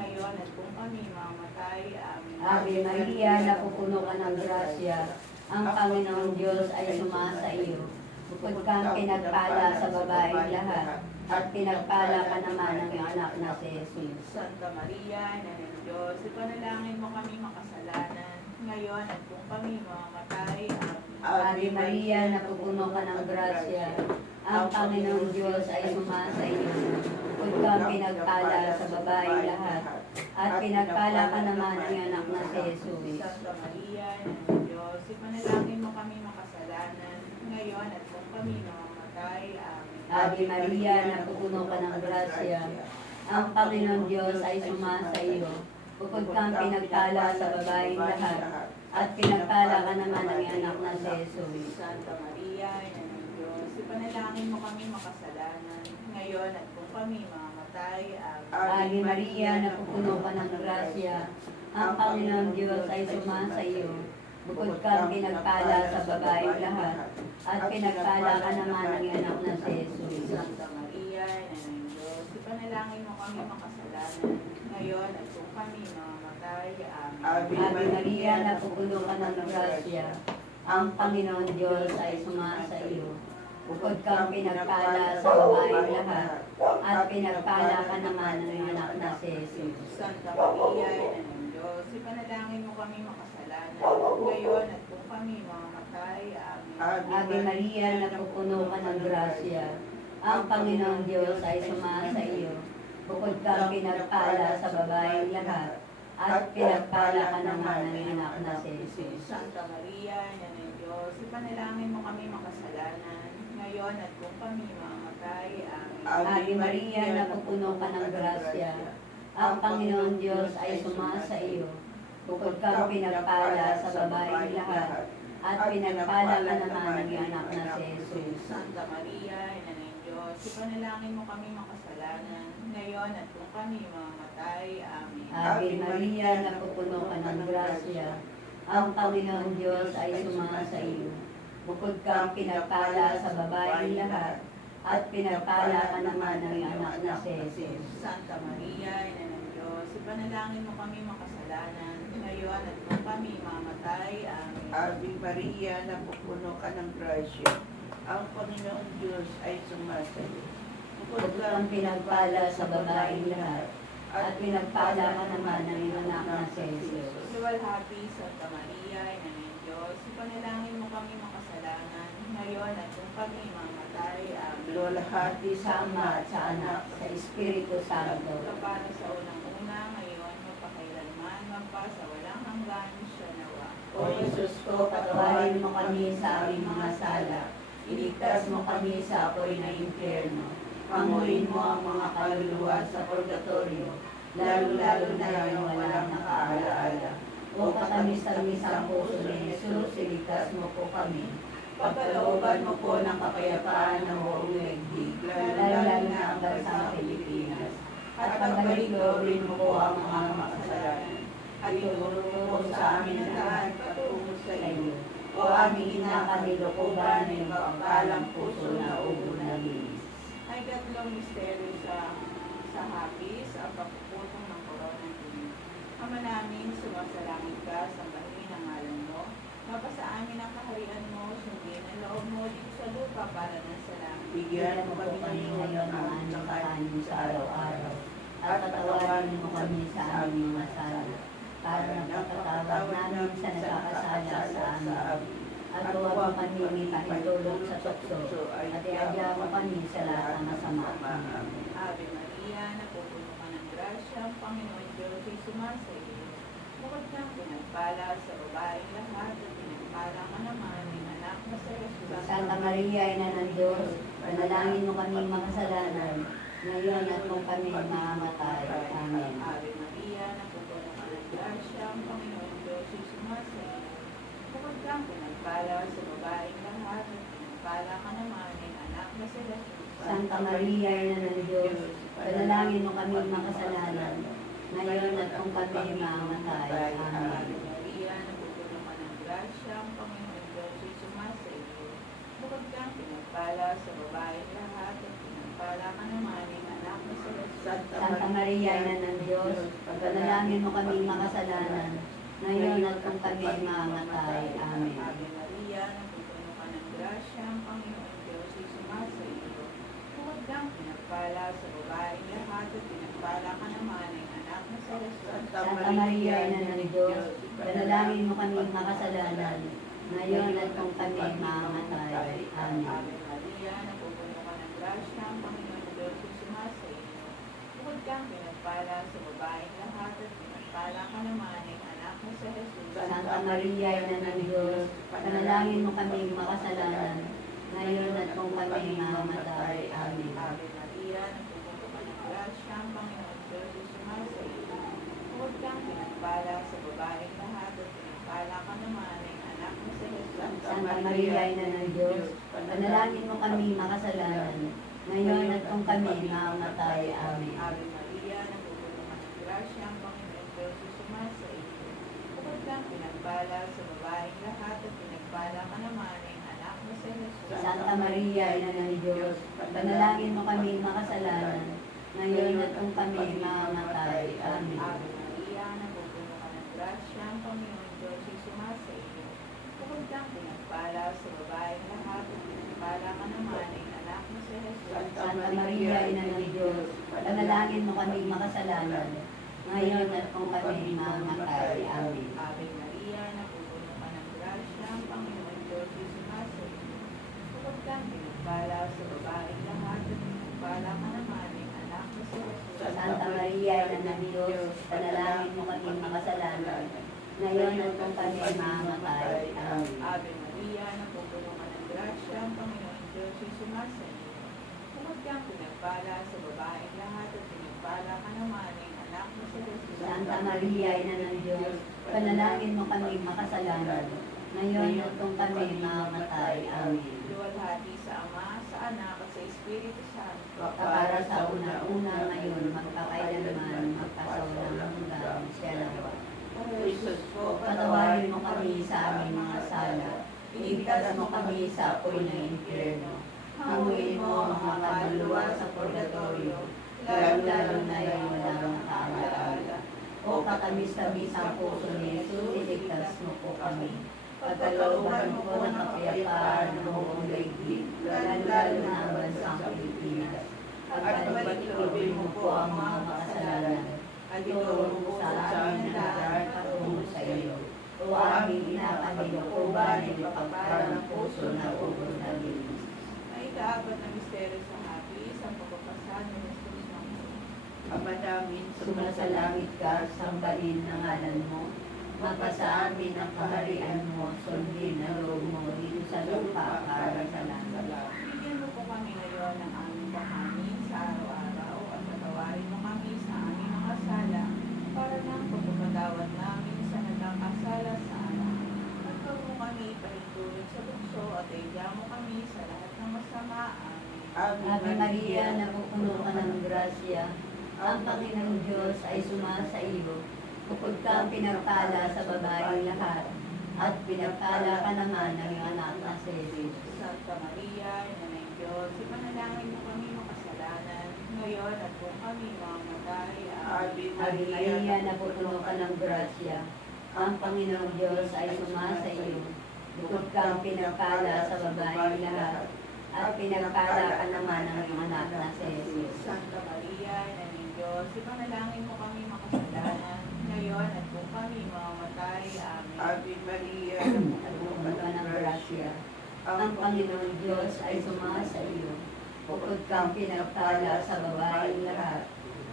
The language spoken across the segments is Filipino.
ngayon at kung kami mamatay. Amen. Ave Maria, napupuno ka ng grasya, ang Panginoong Diyos ay sumasa iyo. Bukod kang pinagpala sa babaeng lahat, at pinagpala ka naman ng iyong anak na si Jesus. Santa Maria, Ina ng Diyos, ipanalangin mo kami makasalanan, ngayon at kung kami mamatay. Amen. Ave Maria, napupuno ka ng grasya, ang Panginoong Diyos ay sumasa iyo. Bukod kang pinagpala sa babaeng lahat, at pinagpala ka naman ng iyong anak na si Jesus. Santa Maria, Ina ng Diyos, ipanalangin mo kami makasalanan, ngayon at kung kami mamatay. Amen. Ave Maria, napupuno ka ng grasya, ang Panginoong Diyos ay sumasa iyo. Bukod kang pinagpala sa babaeng lahat, at pinagpala ka naman ng iyong anak na si Jesus. Santa Maria, Ina ng Diyos, ipanalangin mo kami makasalanan, ngayon at kung kami mamatay. Amen. Ave Maria, napupuno ka ng grasya, ang Panginoong Diyos ay sumasa iyo. Bukod kang pinagpala sa babaeng lahat, at pinagpala ka naman ng iyong anak na si Jesus. Santa Maria, Ina ng Diyos, ipanalangin mo kami makasalanan, ngayon at kung kami mamatay. Amen. Ave Maria, napupuno ka ng grasya, ang Panginoong Diyos ay sumasa iyo. Bukod kang pinagpala sa babaeng lahat, at pinagpala ka naman ng iyong anak na si Jesus. Santa Maria, Ina ng Diyos, ipanalangin mo kami makasalanan, ngayon at kung kami mamatay. Amen. Ave Maria, napupuno ka ng grasya, ang Panginoong Diyos ay sumasa iyo. Bukod kang pinagpala sa babaeng lahat, at pinagpala ka naman ng iyong anak na si Jesus. Santa Maria, Ina ng Diyos, ipanalangin mo kami makasalanan, ngayon at kung kami mamatay. Amen. Ave Maria, napupuno ka ng grasya, ang Panginoong Diyos ay sumasa iyo. Bukod kang pinagpala sa babaeng lahat, at pinagpala ka naman ng iyong anak na si Jesus. Santa Maria, Ina ng Diyos, ipanalangin mo kami makasalanan, ngayon at kung kami mamatay. Amen. Ave Maria, napupuno ka ng grasya, ang Panginoong Diyos ay sumasa iyo. Bukod kang pinagpala sa babaeng lahat, at pinagpala ka naman ng iyong anak na si Jesus. Santa Maria, Ina ng Diyos, ipanalangin mo kami makasalanan, ngayon at kung kami mamatay. Amen. Ave Maria, napupuno ka ng grasya, ang Panginoong Diyos ay sumasa iyo. Bukod kang pinagpala sa babaeng lahat, at pinagpala ka naman ng iyong anak na si Jesus. Luwalhati, Santa Maria, Ina ng Diyos, ipanalangin mo kami makasalanan, ngayon at kung kami mamatay. Amen. Lolahati Sa Ama at sa Anak, sa Espiritu Santo. Kapara sa unang-una, ngayon, magpakailanman, magpasa walang hanggan, siya nawa. O Jesus ko, patawarin mo kami sa aming mga sala. Iligtas mo kami sa apoy na impyerno. Pangurin mo ang mga kaluluwa sa purgatorio, lalo-lalo na yung walang nakaalaala. O katamis-tamis ang puso ni Jesus, iligtas mo po kami. Pagkalooban mo po ng kapayapaan ng buong daigdig, lalo-lalo na ang bansang Pilipinas. At pagkaligobin mo po ang mga makasalanan. At ituro mo po sa amin ang lahat patungo sa iyo. O aming inakanilokoban ng pagpalang puso na ubo na linis. Ay tatlong misteryo sa hapis, ang pagpuputong ng korona ng dinig. Ama namin, sumasalangit ka, sambahin ang ngalan mo. Mapasa amin ang kaharian mo, sundin ang loob mo dito sa lupa para ng sa langit. Bigyan mo kami ngayon ngayon ng ng aming kanin kanin sa sa araw-araw. araw-araw. At patawarin mo kami sa aming mga sala, para napapatawad namin sa nagkakasala sa amin. At huwag mo kami mahintulog sa tukso, at iadya mo kami sa lahat ng masama. Ave Maria, napupuno ka ng grasya, ang Panginoon Diyos ay sumasa iyo. Bukod kang pinagpala sa babaeng lahat, at pinagpala ka naman ng anak na sa Jesus. Santa Maria, Ina ng Diyos, panalangin mo kami makasalanan, ngayon at kung kami mamamatay. Amen. Ave Maria, napupuno ka ng grasya, ang Panginoon Diyos ay sumasa iyo. Bukod kang pinagpala sa babaeng lahat, at pinagpala ka naman ng anak na sa Jesus. Santa Maria, Ina ng Diyos, panalangin mo kami makasalanan, ngayon at kung kami mamamatay. Amen. Ave Maria, napupuno ka ng grasya, ang Panginoon Diyos ay sumasa iyo. Bukod kang pinagpala sa babaeng lahat, at pinagpala pinagpala ka naman ng anak na si Jesus. Santa Maria, Ina ng Diyos, panalangin mo kaming makasalanan, ngayon at kung kami mamatay. Amen. Ave Maria, napupuno ka ng grasya, ang Panginoon Diyos ay sumasa iyo. Huwag kang pinagpala sa babaeng lahat at pinagpala ka naman ng anak na si Jesus. Santa Maria, Ina ng Diyos, panalangin mo kaming makasalanan, ngayon at kung kami mamatay. Amen. Ave Maria, napupuno ka ng grasya, ang Panginoon Diyos ay sumasa iyo. Huwag kang pinagpala sa babaeng lahat at pinagpala ka naman ng anak na si Jesus. Santa Maria, Ina ng Diyos, panalangin mo kaming makasalanan, ngayon at kung kami mamatay. Amen. Ave Maria, napupuno ka ng grasya, ang Panginoon Diyos ay sumasa iyo. Huwag kang pinagpala sa babaeng lahat at pinagpala ka naman ng anak na si Jesus. Santa Maria, Ina ng Diyos, panalangin mo kaming makasalanan, ngayon at kung kami mamatay. Amen. Ave Maria, napupuno ka ng grasya, ang Panginoon Diyos ay sumasa iyo. Huwag kang pinagpala sa babaeng lahat at pinagpala ka naman ng anak na si Jesus. Santa Maria, Ina ng Diyos, panalangin mo kaming makasalanan, ngayon at kung kami mamatay. Amen. Ave Maria, napupuno ka ng grasya, ang Panginoon Diyos ay sumasa iyo. Huwag kang pinagpala sa babaeng lahat at pinagpala ka naman ng anak na si Jesus. Santa Maria, Ina ng Diyos, panalangin mo kaming makasalanan, ngayon at kung kami mamatay. Amen. Ave Maria, napupuno ka ng grasya, ang Panginoon Diyos ay sumasa iyo. Huwag kang pinagpala sa babaeng lahat at pinagpala ka naman ng anak na si Jesus. Santa Maria, Ina ng Diyos, panalangin mo kaming makasalanan, ngayon at kung kami mamatay. Amen. Ave Maria, napupuno ka ng grasya, ang Panginoon Diyos ay sumasa iyo. Huwag kang pinagpala sa babaeng lahat at pinagpala ka naman ng anak na si Jesus. Santa Maria, Ina ng Diyos, panalangin mo kaming makasalanan, ngayon at kung kami mamatay. Amen. Luwalhati sa Ama, sa Anak, at sa Espiritu Santo. Para sa una-una ngayon, magpakailanman, magpasawalang hanggan, siya nawa. O Jesus po, Patawarin mo kami sa aming mga sala, iligtas mo kami sa apoy ng impyerno. Hanguin mo ang mga kaluluwa sa purgatorio, lalo-lalo na yung walang nakaalaala. O katamis-tamis ang puso ni Jesus, iligtas mo po kami. Pagkalooban mo po ng kapayapaan ng buong daigdig, lalo-lalo na ang bansang Pilipinas. At pagpatuloy mo po ang mga makasalanan, at ituro mo sa amin ang daan patungo sa iyo. O aming inakaminukuban ng pagpapalang puso na ubos na linis. May ikaapat na misteryo sa hapis, ang pagpapasad ng Jesus ng Ama namin, Sumasalangit ka, sambahin ng ngalan mo. Mapasa amin ang kaharian mo, sundin ang loob mo dito sa lupa para sa langit. Bigyan mo po kami ngayon ng aming kakanin sa araw-araw at patawarin mo kami sa aming mga sala para ng pagpapatawad namin sa nagkakasala sa amin. At huwag mo kami ipahintulot sa bukso at iga mo kami sa lahat ng masama. Amen. Ave Maria, napupuno ka ng grasya, ang Panginoong Diyos ay sumasa iyo. Bukod kang pinagpala sa babaeng lahat, at pinagpala ka naman ng iyong anak na si Jesus. Santa Maria, Ina ng Diyos, ipanalangin mo kami makasalanan, ngayon at kung kami mamatay. Amen. Ave Maria, napupuno ka ng grasya, ang Panginoong Diyos ay sumasa iyo. Bukod kang pinagpala sa babaeng lahat, at pinagpala ka naman ng iyong anak na si Jesus. Santa Maria, Ina ng Diyos, ipanalangin mo kami makasalanan, ngayon at kung kami mamatay. Amen. Ave Maria, Napupuno ka ng grasya, ang Panginoong Diyos ay sumasa iyo. Bukod kang pinagpala sa babaeng lahat,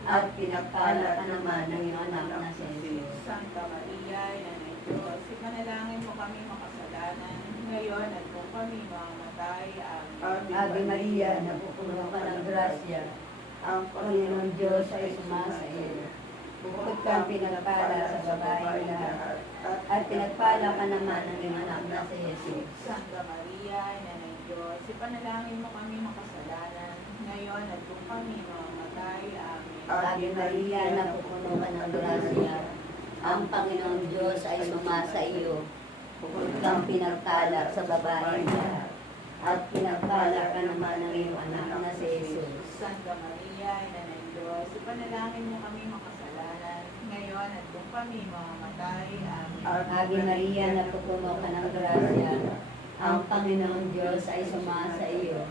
at pinagpala ka naman ng iyong anak na si Jesus. Santa Maria, Ina ng Diyos, ipanalangin mo kami makasalanan, ngayon at kung kami mamatay. Amen. Ave Maria, napupuno ka ng grasya, ang Panginoong Diyos ay sumasa iyo. Bukod kang pinagpala sa babaeng lahat, at pinagpala ka naman ng iyong anak na si Jesus. Santa Maria, Ina ng Diyos, ipanalangin mo kami makasalanan, ngayon at kung kami mamatay. Amen. Ave Maria, napupuno ka ng grasya, ang Panginoong Diyos ay sumasa iyo. Bukod kang pinagpala sa babaeng lahat, at pinagpala ka naman ng iyong anak na si Jesus. Santa Maria, Ina ng Diyos, ipanalangin mo kami makasalanan, ngayon at kung kami mamamatay. Amen. Ave Maria, napupuno ka ng grasya, ang Panginoong Diyos ay sumasa iyo.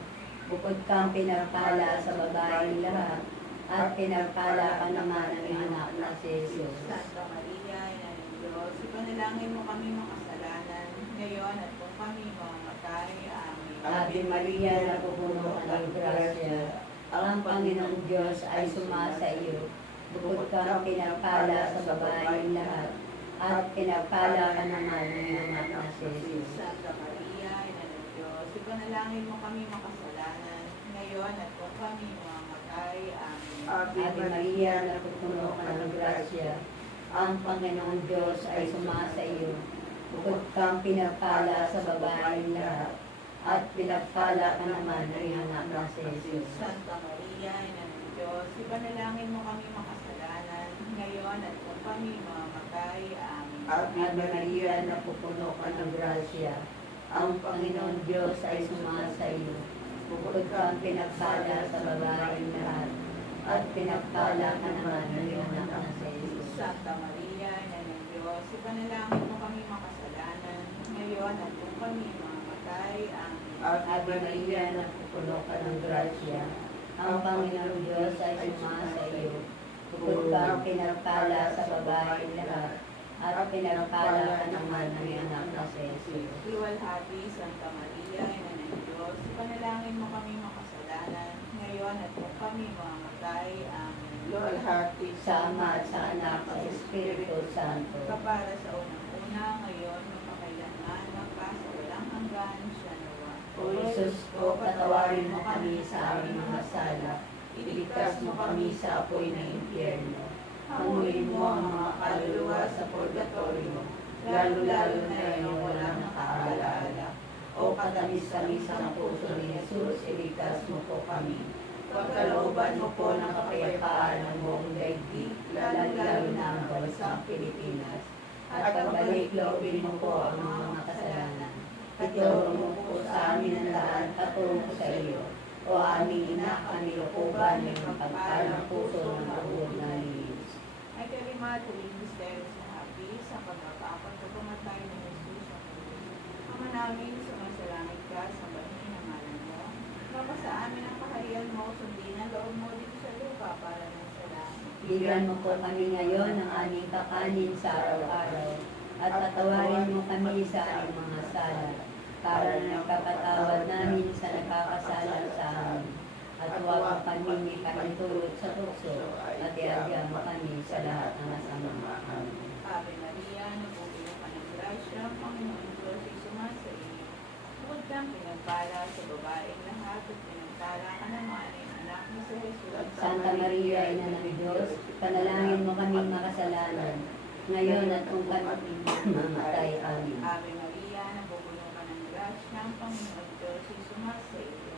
Bukod kang pinagpala sa babaeng lahat, at pinagpala ka naman ng iyong anak na si Jesus. Santa Maria, Ina ng Diyos, ipanalangin mo kami makasalanan, ngayon at kung kami mamamatay. Amen. Ave Maria, napupuno ka ng grasya, ang Panginoong Diyos ay sumasa iyo. Bukod kang pinagpala sa babaeng lahat, at pinagpala ka naman ng iyong anak na si Jesus. Santa Maria, Ina ng Diyos, ipanalangin mo kami makasalanan, ngayon at kung kami mamamatay. Amen. Ave Maria, napupuno ka ng grasya, ang Panginoong Diyos ay sumasa iyo. Bukod kang pinagpala sa babaeng lahat, at pinagpala ka naman ng iyong anak na si Jesus. Santa Maria, Ina ng Diyos, ipanalangin mo kami makasalanan, ngayon at kung kami mamamatay. Amen. Ave Maria, napupuno ka ng grasya, ang Panginoong Diyos ay sumasa iyo. Bukod kang pinagpala sa babaeng lahat, at pinagpala ka naman ng iyong anak na si Jesus. Santa Maria, Ina ng Diyos, ipanalangin mo kami makasalanan, ngayon at kung kami mamamatay. Amen. Ave Maria, napupuno ka ng grasya, ang Panginoong Diyos ay sumasa iyo. Bukod kang pinagpala sa babaeng lahat, at pinagpala ka naman ng iyong anak na si Jesus. Iwalhati, Santa Maria, Ina ng Diyos, ipanalangin mo kami makasalanan, ngayon at kung kami mamamatay. Amen. Luwalhati Sa Ama at sa Anak at sa Espiritu Santo. Kapara sa unang-una, ngayon, magpakailanman, magpasawalang hanggan, siya nawa. O Jesus ko, patawarin mo kami sa aming mga sala. Iligtas mo kami sa apoy ng impyerno. Hanguin mo ang mga kaluluwa sa purgatorio, lalo-lalo na yung walang nakaalaala. O katamis-tamis ang puso ni Jesus, iligtas mo po kami. Pagkalooban mo po ng kapayapaan ng buong daigdig, lalo-lalo na ang bansang Pilipinas. At pagbalik loobin mo po ang mga kasalanan. Ituro mo po sa amin ang lahat patungo sa iyo. O aming ina, kami lukuban ng pagpalang puso ng mabuod na linis. Ay kalima, tuwing misteryo sa hapi, sa pagkakaapat na pumatay ng Jesus sa krus. Ama namin, sumasalangit ka, sambahin ang ngalan mo. Baka sa amin ang kaharian mo, sundin ang loob mo dito sa lupa para ng sa langit. Bigyan mo po kami ngayon ng aming kakanin sa araw-araw, at patawarin mo kami sa aming mga sala, para na nagpapatawad namin sa nakakasala sa amin. At huwag mo kami ipahintulot sa tukso, at iadya mo kami sa lahat ng masama. Ave Maria, nabubuo ka ng grasya, ang Panginoon Diyos ay sumasa iyo. Bukod kang pinagpala sa babaeng lahat, at pinagpala ka naman ang anak mo sa Jesus. Santa Maria, Ina ng Diyos, panalangin mo kaming makasalanan, ngayon at kung kami mamatay. Amen. Ave Maria, nabubuo ka ng grasya, ang Panginoon Diyos ay sumasa iyo.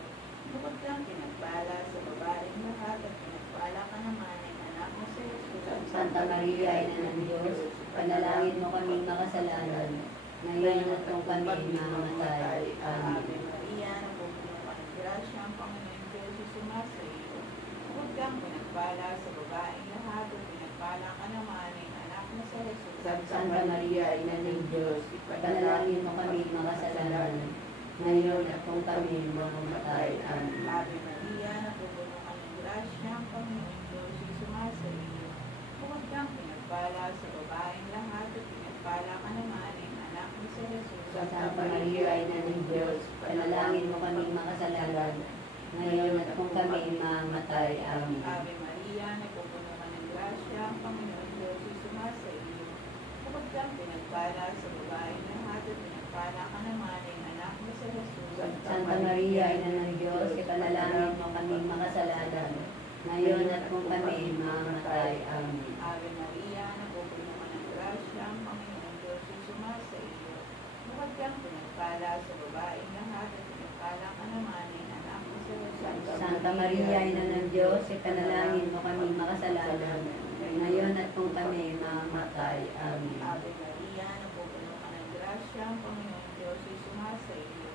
Bukod kang pinagpala sa babaeng lahat, at pinagpala ka naman ang anak mo sa Jesus. Santa Maria, Ina ng Diyos, panalangin mo kaming makasalanan, ngayon at kung kami mamatay. Amen. Ave Maria, nabubuo ka ng grasya, ang Panginoon Diyos ay sumasa iyo. Bukod kang pinagpala sa babaeng lahat, at pinagpala ka naman ang anak mo sa Jesus. Santa Maria, Ina ng Diyos, panalangin mo kaming makasalanan, ngayon at kung kami mamatay. Amen. Ave Maria, napupuno ka ng grasya, ang Panginoon Diyos ay sumasa iyo. Bukod kang pinagpala sa babaeng lahat, at pinagpala ka naman ang anak mo sa Jesus. Santa Maria, Ina ng Diyos, panalangin mo kaming makasalanan, ngayon at kung kami mamatay. Amen. Ave Maria, napupuno ka ng grasya, ang Panginoon Diyos ay sumasa iyo. Bukod kang pinagpala sa babaeng lahat, at pinagpala ka naman ang anak mo sa Jesus. Santa Maria, Ina ng Diyos, ipanalangin mo kaming makasalanan, ngayon at kung kami mamatay. Amen. Ave Maria, napupuno ka ng grasya, ang Panginoon Diyos ay sumasa iyo. Bukod kang pinagpala sa babaeng lahat, at pinagpala ka naman ang anak mo sa Jesus. Santa Maria, Ina ng Diyos, ipanalangin mo kaming makasalanan, ngayon at kung kami mamatay. Amen. Ave Maria, napupuno ka ng grasya, ang Panginoon Diyos ay sumasa iyo.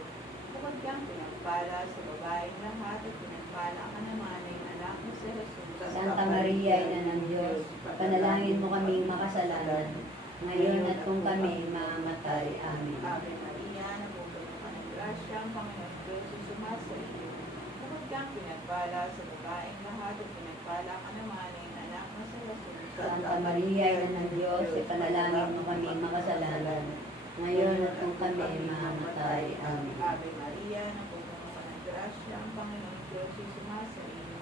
Bukod kang pinagpala sa babaeng lahat at pinagpala ka naman ng anak mo si Jesus. Santa Maria, Ina ng Diyos, panalangin mo kaming makasalanan, ngayon at kung kami mamamatay. Amen. Ave Maria, napupuno ka ng grasya, ang Panginoon Diyos ay sumasa iyo. Bukod kang pinagpala sa babaeng lahat at pinagpala ka naman ng anak mo si Jesus. Santa Maria, Ina ng Diyos, ipanalangin mo kaming makasalanan, ngayon at kung kami mamamatay. Amen. Ave Maria, napupuno ka ng grasya, ang Panginoon Diyos ay sumasa iyo.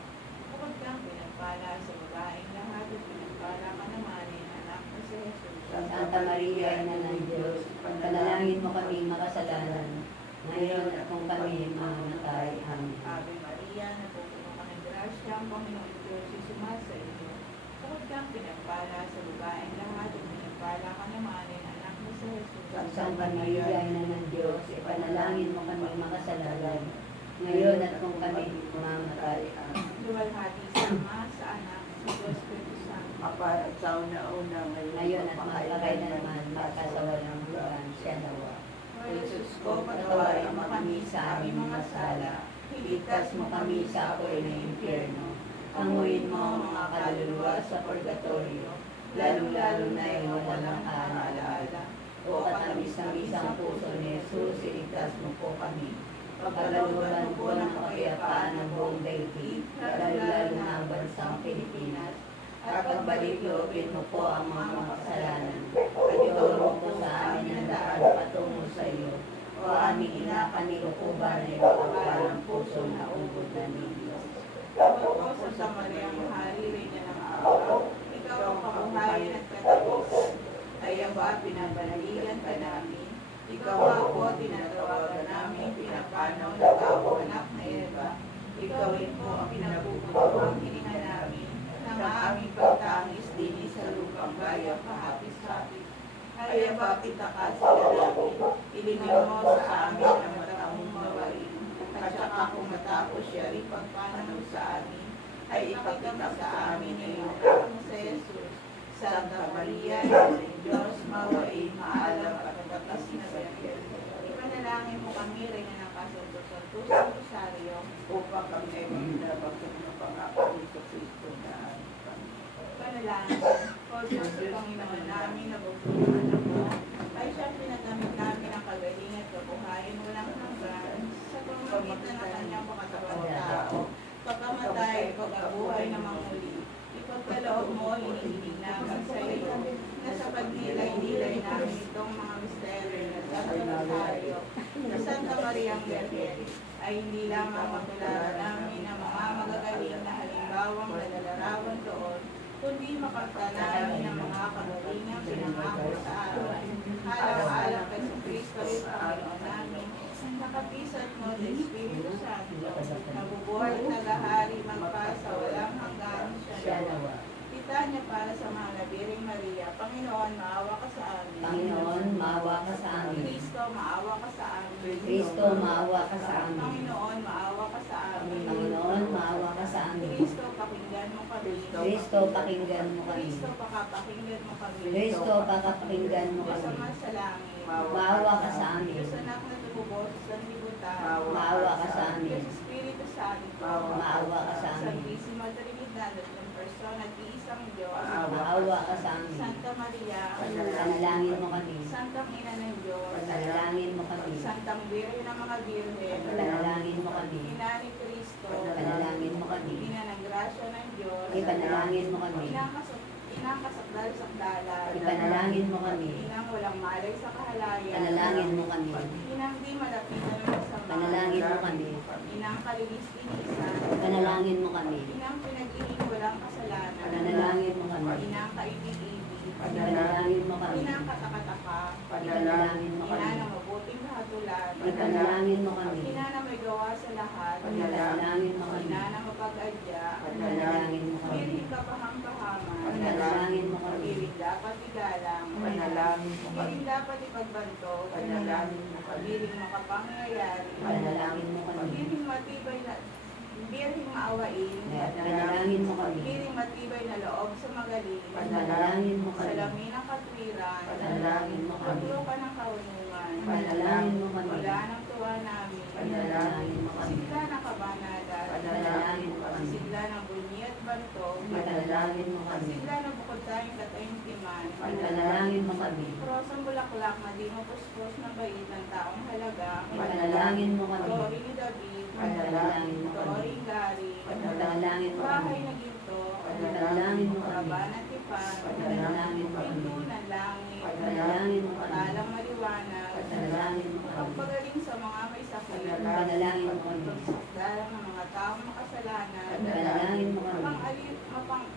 Bukod kang pinagpala sa babaeng lahat at pinagpala ka naman ng anak mo si Jesus. Santa Maria, Ina ng Diyos, panalangin mo kaming makasalanan, ngayon at kung kami mamamatay. Amen. Ave Maria, napupuno ka ng grasya, ang Panginoon Diyos ay sumasa iyo. Bukod kang pinagpala sa babaeng lahat at pinagpala ka naman ng anak mo si Jesus. Santa Maria, Ina ng Diyos, ipanalangin mo kaming makasalanan, ngayon at kung kami mamamatay. Amen. Luwalhati sa Ama, sa Anak, sa Diyos Espiritu Santo. Mapa sa una-una Ngayon at magpakailanman, magkasawalang hanggan. Siya nawa. O Jesus ko, Patawarin mo kami sa aming mga sala, iligtas mo kami sa apoy ng impyerno. Panguhin mo ang mga kaluluwa sa purgatorio, lalong-lalo na yung walang kaalaala. O katamis-tamisang puso ni Jesus, iligtas mo po kami. Pagkalooban mo po ng kapayapaan ng buong daigdig, lalo-lalo na ang bansang Pilipinas. At pagbalik-loobin mo po ang mga makasalanan. At ituro mo po sa amin ang daan patungo sa iyo. O aming ina, kanilukuban ay makapalang puso na ubod na ninyo. O Santa Maria, Mahari, Reyna ng Awa, ikaw ang kabuhayan at katapusan. Kaya ba pinapanaligan ka namin? Ikaw nga po tinatawagan namin, pinapanaw na tao anak na Eva. Ikaw rin po ang pinapupuno ang hininga namin ng aming pagtangis din sa lupang bayan kahapis-hapis. Kaya ba pitaka sila namin? Ilingin mo sa amin ang matamong mawain. At saka kung matapos siya rin pagpanaw sa amin, ay ipagkama sa amin ng iyong anak mo sa Jesus. Santa Maria, Ina ng Diyos, mawain, maalam at matatas na Birhen. Ipanalangin mo kami, Reyna ng Kasanto-Santo sa Rosario, upang kami ay maginabagod ng pangako ni Kristo na kami. Panalangin, O Diyos, sa Panginoon namin na bubulungan mo, ay siya pinagamit namin ang kagaling at kabuhayan walang hanggan sa pamamagitan ng kanyang pagkatawang tao, pagkamatay, pag-abuhay na manguli. Ipagkaloob mo, hinihiling namin sa iyo, na sa pagnilay-nilay namin itong mga misteryo na sa Rosario, na Santa Maria ang Birhen, ay hindi lamang matularan namin ang mga magagaling na halimbawang nalalarawan doon, kundi makagtanamin ang mga kagalingang pinangako sa amin. Alang-alang kay Kristo rin Panginoon namin, nakapisat mo ng Espiritu Santo, nabubuhay at nagahari magpasa walang hanggan siya nawa. Titanya para sa mga nabiring Maria, Panginoon, maawa ka sa amin. Panginoon, maawa ka sa amin. Kristo, maawa ka sa amin. Kristo, maawa ka sa amin. Panginoon, maawa ka sa amin. Panginoon, maawa ka sa amin. Kristo, pakinggan mo kami. Kristo, pakinggan mo kami. Kristo, pakapakinggan mo kami. Kristo, kakapakinggan mo Diyos kami. Ama sa langit. Maawa ka sa amin. Diyos anak na tumubo sa sanlibutan. Maawa ka sa amin. Diyos Espiritu Santo. Maawa ka sa amin. Santísima Trinidad at ng persona at iisang Diyos. Maawa ka sa amin. Santa Maria. Panalangin mo kami. Santang Ina ng Diyos. Panalangin mo kami. Santang Birhen ng mga Birhen. Panalangin mo kami. Ina ni Cristo. Panalangin mo kami. Ina ng grasya ng Diyos. Ipanalangin mo kami. Inang kasakdal-sakdalan. Ipanalangin mo kami. Inang walang malay sa kahalayan. Panalangin mo kami. Inang di malapitan ng masama. Panalangin mo kami. Inang kalinis-linisan. Panalangin mo kami. Inang pinag-iing walang kasalanan. Panalangin mo kami. Inang kaibig-ibig. Panalangin mo kami. Inang katakataka. Panalangin mo Ina kami. na mabuting kahatulan. Panalangin mo kami. Ina na may gawa sa lahat. Panalangin mo kami. Ina na mapag-adya. Panalangin mo kami. Piling kapahang-pahaman. Panalangin mo kami. Piling dapat igalang. Panalangin mo kami. Piling dapat ipagbantog. Panalangin mo kami. Piling makapangyayari. Panalangin mo kami. Piling matibay na Piling maawain. Panalangin mo kami. Piling matibay na loob sa magaling. Panalangin mo kami. Salamin ng katwiran. Panalangin mo kami. Paglo ka ng kaunungan. Panalangin mo kami. Wala ng kaluluwa namin. Panalangin mo kami. Sigla ng Kabanada. Panalangin mo kami. Sigla ng Bunyi at Bantog. Panalangin mo kami. Sigla ng bukod tayong kataimtiman. Panalangin mo kami. Prosang bulaklak na di mapuspos na bait ng taong halaga. Panalangin mo kami. Tori ni David. Panalangin mo kami. Tori Gary. Panalangin mo kami. Bahay na ginto. Panalangin mo kami. Kaban at tipan. Panalangin mo kami. Pinto ng langit. Panalangin mo kami. Talang maliwanag. Panalangin mo kami. Pagpagaling sa mga may sakit. Panalangin mo kami. Pagsakdalan ng mga taong makasalanan. Panalangin mo kami.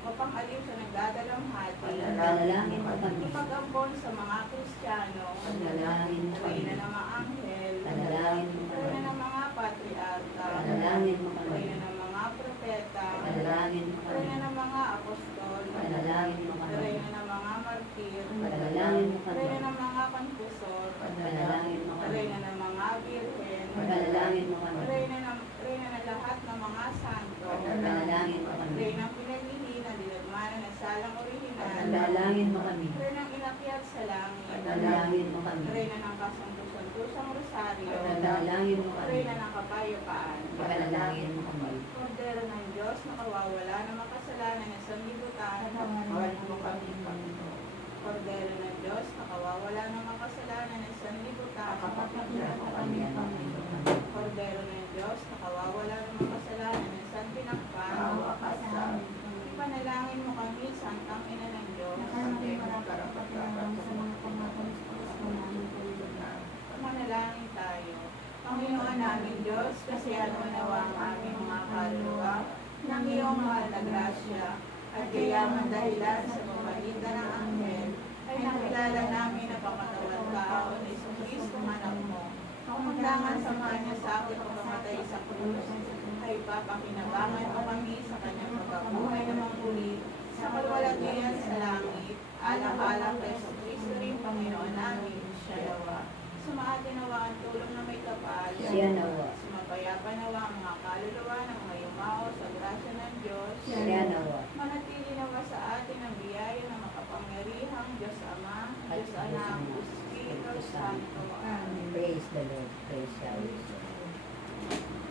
Mapang-aliw sa nagdadalamhati. Panalangin mo kami. Pag-ampon sa mga Kristiyano. Panalangin mo kami. Reyna ng mga anghel. Panalangin mo Reyna kami. ng mga patriarka. Panalangin mo kami. Reyna ng mga propeta. Panalangin mo kami. Reyna ng mga apostol. Panalangin mo kami. Reyna ng mga martir. Panalangin mo kami. Reyna ng mga confessor. Panalangin mo kami. Reyna ng mga birhen. Panalangin mo kami. Reyna ng lahat ng mga santo. Panalangin mo kami. Reyna ng pinagnihi na dinagmana ng salang orihinal. Panalangin mo kami. Reyna ng inakyat sa langit. Panalangin mo kami. Reyna ng kasanto-santosang rosaryo. Panalangin mo kami. Reyna ng kapayapaan. Panalangin mo kami. Kordero ng Diyos na kawawala ng makasalanan ng sanlibutan. Mahal mo kami, Panginoon. Kordero ng Diyos na kawawala ng makasalanan ng sanlibutan. Kordero ng Diyos na kawawala ng makasalanan ng santinakpan. Maawa ka sa amin. Ipanalangin mo kami, Santang Ina ng Diyos. Manalangin tayo. Panginoon namin Diyos, kasihan mo nawa ang aming mga kaluluwa ng iyong mahal na grasya at yayaman dahilan sa pamamagitan ng anghel ay nakilala namin na pangkatawan tao ni Kristo anak mo. Ang undangan samahan niya sa akin pagkamatay sa krus ay papakinabangan mo kami sa kanyang pagkabuhay na manguli sa kalwalatian sa langit, alang-alang kay Kristo rin Panginoon namin, siya nawa. Sumaatin nawa ang tulong na may kapal. Siya nawa. Sumapayapa nawa ang mga kaluluwa ng mga yumao sa grasya ng Diyos. Siya nawa. Manatili nawa sa atin ang biyaya ng makapangyarihang Diyos Ama, Diyos Anak, Espiritu Santo. Amen. Praise the Lord. Praise the Lord.